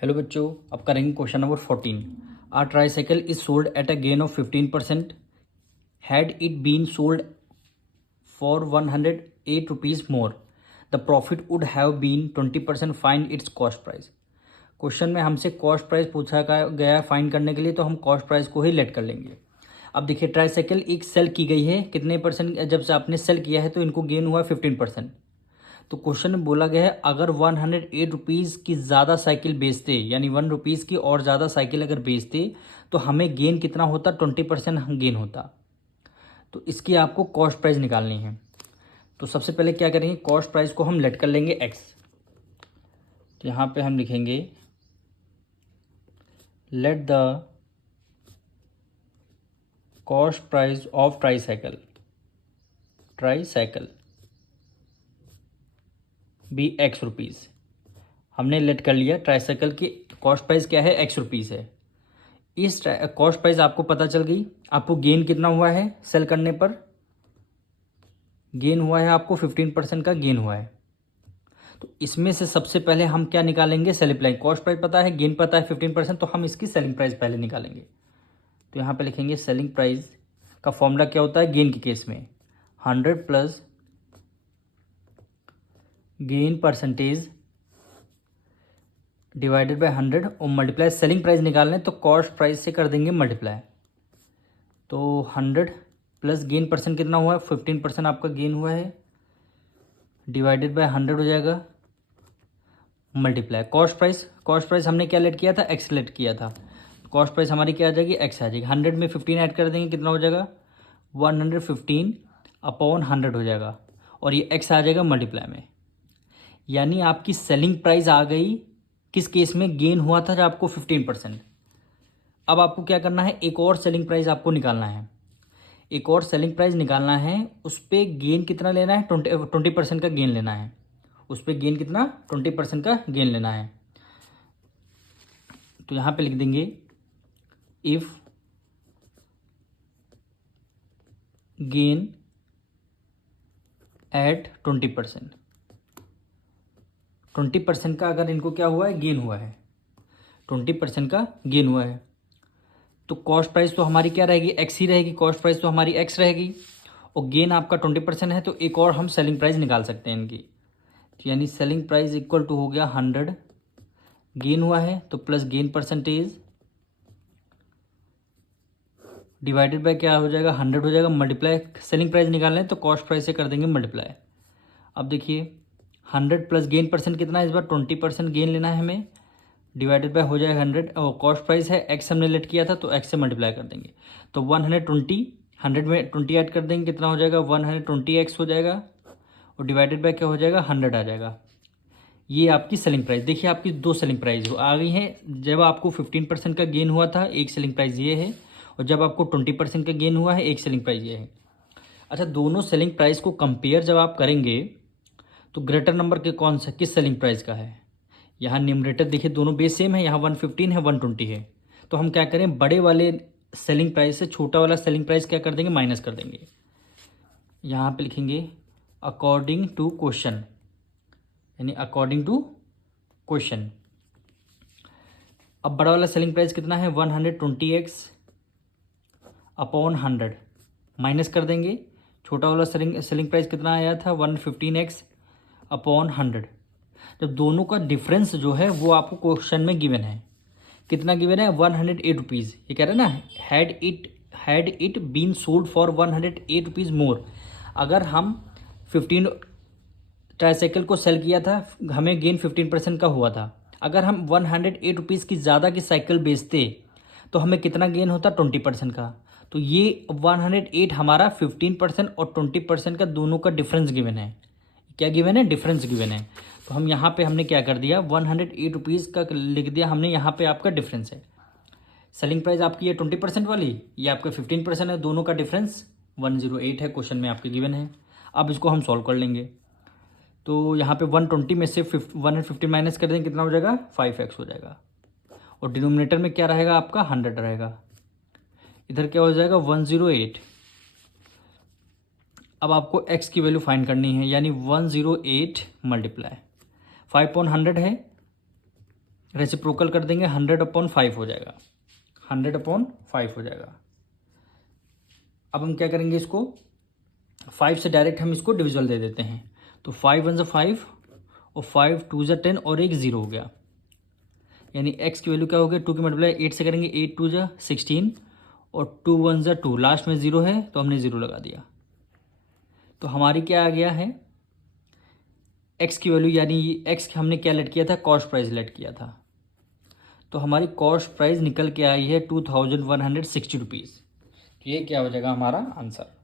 Hello बच्चों, अब करेंगे question number 14। Are tricycle is sold at a gain of 15%। Had it been sold for 108 rupees more, the profit would have been 20%। Find its cost price. क्वेश्चन में हमसे cost price पूछा गया find करने के लिए, तो हम कॉस्ट प्राइस को ही लेट कर लेंगे। अब देखिए, ट्राईसाइकिल एक सेल की गई है, कितने परसेंट जब से आपने सेल किया है तो इनको गेन हुआ 15%। तो क्वेश्चन में बोला गया है अगर 108 रुपीज़ की ज़्यादा साइकिल बेचते, यानी 1 रुपीज़ की और ज़्यादा साइकिल अगर बेचते तो हमें गेन कितना होता, 20% गेन होता। तो इसकी आपको कॉस्ट प्राइस निकालनी है। तो सबसे पहले क्या करेंगे, कॉस्ट प्राइस को हम लेट कर लेंगे एक्स। तो यहाँ पे हम लिखेंगे let the cost price of tricycle be x rupees. हमने लेट कर लिया, ट्राईसाइकिल की कॉस्ट प्राइस क्या है, एक्स रुपीज़ है। इस कॉस्ट प्राइस आपको पता चल गई। आपको गेन कितना हुआ है, सेल करने पर गेन हुआ है आपको 15% का गेन हुआ है। तो इसमें से सबसे पहले हम क्या निकालेंगे, सेलिंग प्राइस। कॉस्ट प्राइस पता है, गेन पता है 15%, तो हम इसकी सेलिंग प्राइस पहले निकालेंगे। तो यहाँ पे लिखेंगे सेलिंग प्राइस का फॉर्मूला क्या होता है गेन के केस में, 100 plus gain percentage divided by 100 और मल्टीप्लाई। सेलिंग प्राइस निकालने तो कॉस्ट प्राइस से कर देंगे मल्टीप्लाई। तो 100 प्लस गेन परसेंट कितना हुआ है, 15% आपका गेन हुआ है, डिवाइडेड बाय 100 हो जाएगा, मल्टीप्लाई कॉस्ट प्राइस हमने क्या लेट किया था, एक्स लेट किया था। कॉस्ट प्राइस हमारी क्या आ जाएगी, एक्स आ जाएगी। 100 में 15 ऐड कर देंगे, कितना हो जाएगा 115 अपॉन 100 हो जाएगा, और ये एक्स आ जाएगा मल्टीप्लाई में। यानी आपकी सेलिंग प्राइस आ गई किस केस में, गेन हुआ था जब आपको 15%। अब आपको क्या करना है, एक और सेलिंग प्राइस आपको निकालना है। एक और सेलिंग प्राइस निकालना है, उस पर गेन कितना लेना है, 20% का गेन लेना है। उस पर गेन कितना, 20% का गेन लेना है। तो यहाँ पे लिख देंगे इफ गेन एट 20%। 20% का अगर इनको क्या हुआ है, गेन हुआ है, 20% का गेन हुआ है, तो कॉस्ट प्राइस तो हमारी क्या रहेगी, एक्स ही रहेगी। कॉस्ट प्राइस तो हमारी एक्स रहेगी, और गेन आपका 20% है, तो एक और हम सेलिंग प्राइस निकाल सकते हैं इनकी। तो यानी सेलिंग प्राइस इक्वल टू हो गया 100, गेन हुआ है तो plus gain percentage divided by क्या हो जाएगा, 100 हो जाएगा, मल्टीप्लाई। सेलिंग प्राइस निकालना है तो कॉस्ट प्राइस से कर देंगे मल्टीप्लाई। अब देखिए 100 प्लस गेन परसेंट कितना है, इस बार 20% गेन लेना है हमें, डिवाइडेड बाय हो जाएगा 100, और कॉस्ट प्राइस है एक्स हमने लेट किया था तो एक्स से मल्टीप्लाई कर देंगे। तो 120, 100 में 20 ऐड कर देंगे, कितना हो जाएगा 120x हो जाएगा, और डिवाइडेड बाय क्या हो जाएगा 100 आ जाएगा। ये आपकी सेलिंग प्राइस। देखिए आपकी दो सेलिंग प्राइस आ गई हैं। जब आपको 15% का गेन हुआ था, एक सेलिंग प्राइस ये है, और जब आपको 20% का गेन हुआ है, एक सेलिंग प्राइस ये है। अच्छा, दोनों सेलिंग प्राइस को कंपेयर जब आप करेंगे तो ग्रेटर नंबर के कौन सा, किस सेलिंग प्राइस का है। यहाँ न्यूमरेटर देखिए दोनों बेस सेम है, यहाँ 115 है, 120 है। तो हम क्या करें, बड़े वाले सेलिंग प्राइस से छोटा वाला सेलिंग प्राइस क्या कर देंगे, माइनस कर देंगे। यहाँ पे लिखेंगे अकॉर्डिंग टू क्वेश्चन, यानी अकॉर्डिंग टू क्वेश्चन। अब बड़ा वाला सेलिंग प्राइस कितना है, 120x अपॉन 100, माइनस कर देंगे। छोटा वाला सेलिंग प्राइस कितना आया था, 115x अपॉन 100। जब दोनों का डिफरेंस जो है वो आपको क्वेश्चन में गिवन है, कितना गिवन है, 108 रुपीज़। ये कह रहे हैं ना, had it been sold for 108 rupees more. अगर हम 15 ट्राईसाइकिल को सेल किया था, हमें गेन 15% का हुआ था। अगर हम 108 रुपीज़ की ज़्यादा की साइकिल बेचते तो हमें कितना गेन होता, 20% का। तो ये 108 हमारा 15% और 20% का दोनों का डिफरेंस गिवन है। क्या गिवन है, डिफरेंस गिवन है। तो हम यहाँ पे हमने क्या कर दिया, 108 रुपीज़ का लिख दिया हमने, यहाँ पे आपका डिफरेंस है। सेलिंग प्राइस आपकी ये 20% वाली, ये आपका 15% है, दोनों का डिफरेंस 108 है, क्वेश्चन में आपके गिवन है। अब इसको हम सॉल्व कर लेंगे। तो यहाँ पे 120 में से 150 माइनस कर देंगे, कितना हो जाएगा 5x हो जाएगा, और डिनोमिनेटर में क्या रहेगा आपका 100 रहेगा, इधर क्या हो जाएगा 108। अब आपको x की वैल्यू फाइंड करनी है, यानी 108 मल्टीप्लाई 5/100 है, रेसिप्रोकल कर देंगे 100/5 हो जाएगा, 100/5 हो जाएगा। अब हम क्या करेंगे, इसको 5 से डायरेक्ट हम इसको डिविजल दे देते हैं। तो 5 1 5 और 5 2 10 और एक 0 हो गया, यानी x की वैल्यू क्या हो गया, 2 की मल्टीप्लाई 8 से करेंगे, 8 2 16 और 2 1 2, लास्ट में 0 है तो हमने 0 लगा दिया। तो हमारी क्या आ गया है, x की वैल्यू, यानी x हमने क्या लेट किया था, कॉस्ट प्राइस लेट किया था। तो हमारी कॉस्ट प्राइस निकल के आई है 2160 रुपीज़। तो ये क्या हो जाएगा हमारा आंसर।